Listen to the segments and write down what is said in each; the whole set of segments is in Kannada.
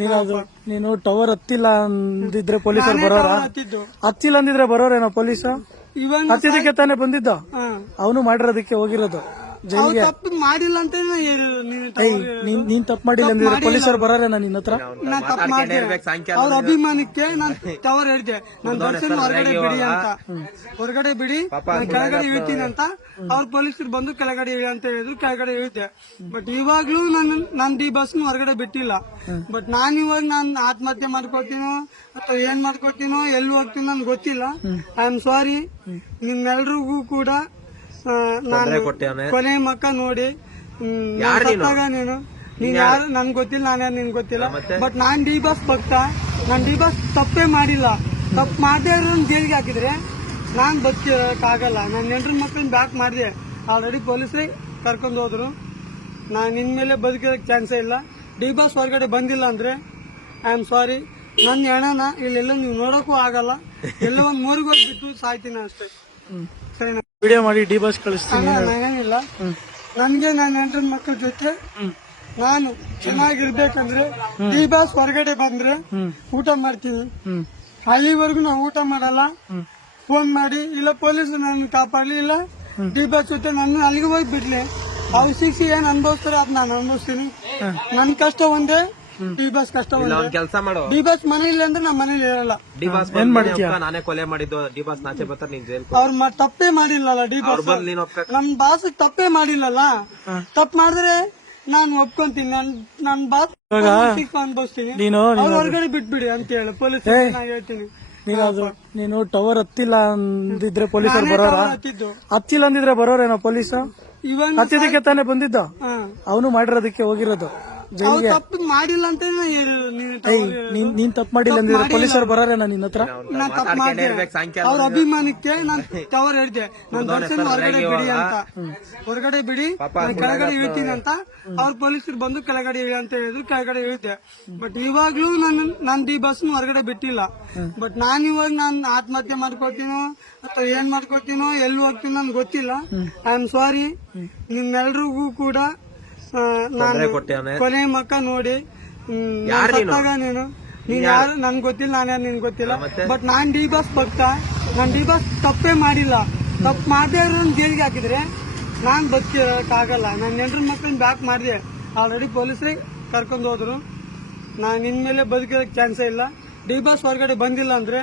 ನೀನು ಅದು ನೀನು ಟವರ್ ಹತ್ತಿಲ್ಲ ಅಂದಿದ್ರೆ ಪೊಲೀಸರು ಬರೋರ? ಹತ್ತಿದ್ದು. ಹತ್ತಿಲ್ಲ ಅಂದಿದ್ರೆ ಬರೋರೇನೋ ಪೊಲೀಸ್? ಇವಾಗ ಹತ್ತಿದಕ್ಕೆ ತಾನೇ ಬಂದಿದ್ದ? ಅವನು ಮಾಡಿರೋದಕ್ಕೆ ಹೋಗಿರೋದು ಜೈಲಿಗೆ? ತಪ್ಪು ಮಾಡಿಲ್ಲ ಅಂತ ನೀನು ತಪ್ಪು ಮಾಡಿಲ್ಲ ಅಂದ್ರೆ ಪೊಲೀಸರು ನಾನು ನಿನ್ನ ಹತ್ರ? ತಪ್ಪು ಮಾಡಿದೆ. ಅವ್ರ ಅಭಿಮಾನಕ್ಕೆ ನಾನು ಟವರ್ ಹೇಳಿದೆ. ನನ್ ದರ್ಶನ್ ಹೊರಗಡೆ ಬಿಡಿ ಅಂತ. ಹೊರಗಡೆ ಬಿಡಿ. ನಾನ್ ಕೆಳಗಡೆ ಇಳ್ತೀನಿ ಅಂತ. ಅವ್ರ ಪೊಲೀಸರು ಬಂದು ಕೆಳಗಡೆ ಇಳಿ ಅಂತ ಹೇಳಿದ್ರು ಕೆಳಗಡೆ ಇಳಿದೆ ಬಟ್ ಇವಾಗ್ಲೂ ನಾನು ನನ್ ಡಿ ಬಸ್ ಹೊರಗಡೆ ಬಿಟ್ಟಿಲ್ಲ. ಬಟ್ ನಾನ್ ಇವಾಗ ನಾನ್ ಆತ್ಮಹತ್ಯೆ ಮಾಡ್ಕೊತೀನೋ ಅಥವಾ ಏನ್ ಮಾಡ್ಕೊತೀನೋ ಎಲ್ಲಿ ಹೋಗ್ತೀನೋ ನನ್ಗೆ ಗೊತ್ತಿಲ್ಲ. ಐ ಆಮ್ ಸಾರಿ ನಿಮ್ಮೆಲ್ರಿಗೂ ಕೂಡ ನಾನು ಕೊನೆ ಮಕ್ಕ ನೋಡಿ ನಾನ್ ಸತ್ತಾಗ ನೀನು. ನೀನ್ ಯಾರು? ನನ್ಗೆ ಗೊತ್ತಿಲ್ಲ ನಾನು ಯಾರು ನಿನ್ಗೆ ಗೊತ್ತಿಲ್ಲ. ಬಟ್ ನಾನ್ ಡಿ ಬಾಸ್ ಭಕ್ತ. ನಾನ್ ಡಿ ಬಾಸ್ ತಪ್ಪೇ ಮಾಡಿಲ್ಲ. ತಪ್ಪು ಮಾಡದೇ ಇರೋನ್ ಜೈಲಿಗೆ ಹಾಕಿದ್ರೆ ನಾನ್ ಬದುಕಿರೋಕ್ಕಾಗಲ್ಲ. ನನ್ನ ನೆಂಟ್ರ ಮಕ್ಕಳನ್ನ ಬ್ಯಾಕ್ ಮಾಡಿದೆ. ಆಲ್ರೆಡಿ ಪೊಲೀಸರೇ ಕರ್ಕೊಂಡು ಹೋದ್ರು. ನಾನು ಇನ್ಮೇಲೆ ಬದುಕಿರೋಕ್ಕೆ ಚಾನ್ಸೇ ಇಲ್ಲ. ಡಿ ಬಾಸ್ ಹೊರಗಡೆ ಬಂದಿಲ್ಲ ಅಂದ್ರೆ ಐ ಆಮ್ ಸಾರಿ ನನ್ನ ಹೆಣನ ಇಲ್ಲೆಲ್ಲ ನೀವು ನೋಡೋಕ್ಕೂ ಆಗಲ್ಲ. ಎಲ್ಲ ಒಂದ್ ಮೂರಿಗೆ ಹೋಗ್ಬಿಟ್ಟು ಸಾಯ್ತೀನಿ ಅಷ್ಟೇ. ವಿಡಿಯೋ ಮಾಡಿ ಡಿ ಬಸ್ ಕಳಿಸ್ತೀನಿ ನಾನೇನಿಲ್ಲ ನನ್ಗೆ ನನ್ನ ನೆಂಟರ ಮಕ್ಕಳ ಜೊತೆ ನಾನು ಚೆನ್ನಾಗಿರ್ಬೇಕಂದ್ರೆ ಡಿ ಬಾಸ್ ಹೊರಗಡೆ ಬಂದ್ರೆ ಊಟ ಮಾಡ್ತೀನಿ. ಅಲ್ಲಿವರೆಗೂ ನಾವು ಊಟ ಮಾಡಲ್ಲ. ಫೋನ್ ಮಾಡಿ ಇಲ್ಲ ಪೊಲೀಸ್ ನನ್ನ ಕಾಪಾಡ್ಲಿ ಇಲ್ಲ ಡಿ ಬಾಸ್ ಜೊತೆ ನನ್ನ ಅಲ್ಲಿಗೆ ಹೋಗಿ ಬಿಡ್ಲಿ ಅವ್ರು ಶಿಕ್ಷೆ ಏನ್ ಅನ್ಭವಿಸ್ತಾರೆ ಅದ್ ನಾನು ಅನ್ಭವಿಸ್ತೀನಿ. ನನ್ನ ಕಷ್ಟ ಒಂದೇ. ಡಿ ಬಾಸ್ ಕಷ್ಟ ಕೆಲಸ ಮಾಡೋ. ಡಿ ಬಾಸ್ ಮನೇಲಿ ಅಂದ್ರೆ ನಮ್ಮ ಮನೇಲಿ ಇರಲ್ಲ. ಡಿಬಾಸ್ ನಾನೇ ಕೊಲೆ ಮಾಡಿದ್ದು ಡಿಬಾಸ್ ನಾಚೆ ಬರ್ತಾರೆ ನೀನ್ ಜೈಲ್ ಅವ್ರ ಮ- ತಪ್ಪೇ ಮಾಡಿಲ್ಲಲ್ಲ ಡಿ ಬಾಸ್ ಬಂದ್ ನೀನ್ ನಮ್ ಬಾಸ್ ತಪ್ಪೇ ಮಾಡಿಲ್ಲಲ್ಲ? ತಪ್ಪು ಮಾಡಿದ್ರೆ ನಾನು ಒಪ್ಕೊಂತೀನಿ. ನನ್ ನನ್ ಬಾಸ್ ಅನ್ಬೋಸ್ತೀನಿ ಅನ್ಭವಿಸ್ತೀನಿ. ನೀನು ಅವ್ರು ಹೊರಗಡೆ ಬಿಟ್ಬಿಡಿ ಅಂತ ಹೇಳಿ ಪೊಲೀಸ್ ನಾನು ಹೇಳ್ತೀನಿ. ನೀನು ಅದು ನೀನು ಟವರ್ ಹತ್ತಿಲ್ಲ ಅಂದಿದ್ರೆ ಪೊಲೀಸ್ ಬರೋರ? ಹತ್ತಿದ್ದು. ಹತ್ತಿಲ್ಲ ಅಂದಿದ್ರೆ ಬರೋರೇನೋ ಪೊಲೀಸ್? ಇವಾಗ ಹತ್ತಿದಕ್ಕೆ ತಾನೇ ಬಂದಿದ್ದ? ಹಾ. ಅವನು ಮಾಡಿರೋದಕ್ಕೆ ಹೋಗಿರೋದು. ಜೈಲಿಗೆ ತಪ್ಪು ಮಾಡಿಲ್ಲ ಅಂತ ನೀನ್ ನೀನ್ ತಪ್ಪು ಮಾಡಿಲ್ಲ ಅಂದ್ರೆ ಪೊಲೀಸರು ಬರೋರೇನ ನಿನ್ನ ಹತ್ರ? ತಪ್ಪು ಮಾಡಿದೆ. ಅವ್ರ ಅಭಿಮಾನಕ್ಕೆ ನಾನು ಟವರ್ ಹೇಳಿದೆ. ನನ್ನ ದರ್ಶನ್ ಹೊರಗಡೆ ಬಿಡಿ ಅಂತ. ಹೊರಗಡೆ ಬಿಡಿ. ನಾನ್ ಕೆಳಗಡೆ ಇಳಿತೀನಿ ಅಂತ. ಅವ್ರ ಪೊಲೀಸರು ಬಂದು ಕೆಳಗಡೆ ಇಳಿ ಅಂತ ಹೇಳಿದ್ರು ಕೆಳಗಡೆ ಇಳಿದೆ ಬಟ್ ಇವಾಗ್ಲೂ ನನ್ ನನ್ ಡಿ ಬಸ್ ಹೊರಗಡೆ ಬಿಟ್ಟಿಲ್ಲ. ಬಟ್ ನಾನ್ ಇವಾಗ ನಾನ್ ಆತ್ಮಹತ್ಯೆ ಮಾಡ್ಕೊತೀನೋ ಅಥವಾ ಏನ್ ಮಾಡ್ಕೊತೀನೋ ಎಲ್ಲಿ ಹೋಗ್ತೀನೋ ನನ್ಗೆ ಗೊತ್ತಿಲ್ಲ. ಐ ಆಮ್ ಸಾರಿ ನಿಮ್ಮೆಲ್ರಿಗೂ ಕೂಡ ನಾನು ಕೊನೆ ಮಕ್ಕ ನೋಡಿ ಹ್ಮ್, ನಾನ್ ಸತ್ತಾಗ ನೀನು. ನೀನ್ ಯಾರು? ನನ್ ಗೊತ್ತಿಲ್ಲ ನಾನು ಯಾರು ನಿನ್ ಗೊತ್ತಿಲ್ಲ ಬಟ್ ನಾನ್ ಡಿ ಬಾಸ್ ಭಕ್ತ. ನಾನ್ ಡಿ ಬಸ್ ತಪ್ಪೇ ಮಾಡಿಲ್ಲ. ತಪ್ಪು ಮಾಡದೇ ಇರೋನ್ ಜೈಲಿಗೆ ಹಾಕಿದ್ರೆ ನಾನ್ ಬದುಕಕ್ಕಾಗಲ್ಲ ನನ್ನ ನೆಂಟ್ರ ಮಕ್ಕಳನ್ನ ಬ್ಯಾಕ್ ಮಾಡಿದೆ. ಆಲ್ರೆಡಿ ಪೊಲೀಸ್ರೆ ಕರ್ಕೊಂಡು ಹೋದ್ರು. ನಾನು ಇನ್ಮೇಲೆ ಬದುಕೋದಕ್ಕೆ ಚಾನ್ಸೇ ಇಲ್ಲ. ಡಿ ಬಾಸ್ ಹೊರಗಡೆ ಬಂದಿಲ್ಲ ಅಂದ್ರೆ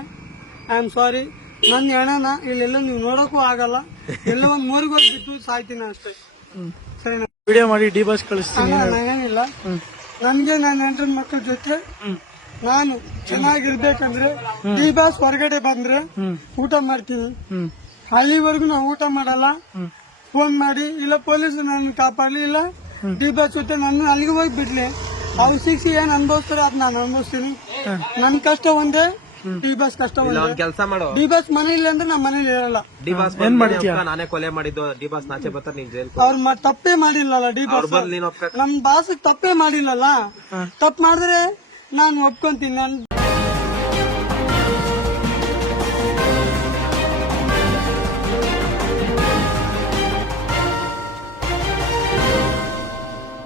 ಐ ಆಮ್ ಸಾರಿ ನನ್ನ ಹೆಣನ ಇಲ್ಲೆಲ್ಲ ನೀವು ನೋಡೋಕ್ಕೂ ಆಗಲ್ಲ. ಎಲ್ಲ ಒಂದ್ ಮೂರಿಗೆ ಹೋಗಿ ಬಿಟ್ಟು ಸಾಯ್ತೀನಿ ಅಷ್ಟೇ. ಸರಿನಾ? ವಿಡಿಯೋ ಮಾಡಿ ಡಿ ಬಸ್ ಕಳಿಸ್ತೀನಿ ನಾನೇನಿಲ್ಲ. ನನ್ಗೆ ನನ್ನ ಹೆಂಡ್ರನ್ ಮಕ್ಕಳ ಜೊತೆ ನಾನು ಚೆನ್ನಾಗಿರ್ಬೇಕಂದ್ರೆ ಡಿ ಬಾಸ್ ಹೊರಗಡೆ ಬಂದ್ರೆ ಊಟ ಮಾಡ್ತೀನಿ. ಅಲ್ಲಿವರೆಗೂ ನಾವು ಊಟ ಮಾಡಲ್ಲ. ಫೋನ್ ಮಾಡಿ ಇಲ್ಲ ಪೊಲೀಸ್ ನನ್ನ ಕಾಪಾಡ್ಲಿ ಇಲ್ಲ ಡಿ ಬಾಸ್ ಜೊತೆ ನನ್ನ ಅಲ್ಲಿಗೆ ಹೋಗಿ ಬಿಡ್ಲಿ ಅವ್ರು ಸಿಕ್ಸಿ ಏನ್ ಅನ್ಭವಿಸ್ತಾರೆ ಅದ್ ನಾನು ಅನ್ಭವಿಸ್ತೀನಿ. ನನ್ ಕಷ್ಟ ಒಂದೇ ಡಿ ಬಾಸ್ ಕಷ್ಟ ಕೆಲಸ ಮಾಡೋ. ಡಿ ಮನೆ ಮನೇಲಿ ಅಂದ್ರೆ ನಮ್ಮ ಮನೇಲಿ ಇರಲ್ಲ. ಡಿಬಾಸ್ ನಾನೇ ಕೊಲೆ ಮಾಡಿದ್ದು ಡಿಬಾಸ್ ನಾಚೆ ಬರ್ತಾರೆ ನೀನ್ ಜೈಲ್ ಅವ್ರ ಮ- ತಪ್ಪೇ ಮಾಡಿಲ್ಲಲ್ಲ ಡಿ ಬಾಸ್? ಬಂದ್ ನೀನ್ ನಮ್ ಬಾಸ್ ತಪ್ಪೇ ಮಾಡಿಲ್ಲಲ್ಲ? ತಪ್ಪು ಮಾಡಿದ್ರೆ ನಾನು ಒಪ್ಕೊಂತೀನಿ. ನನ್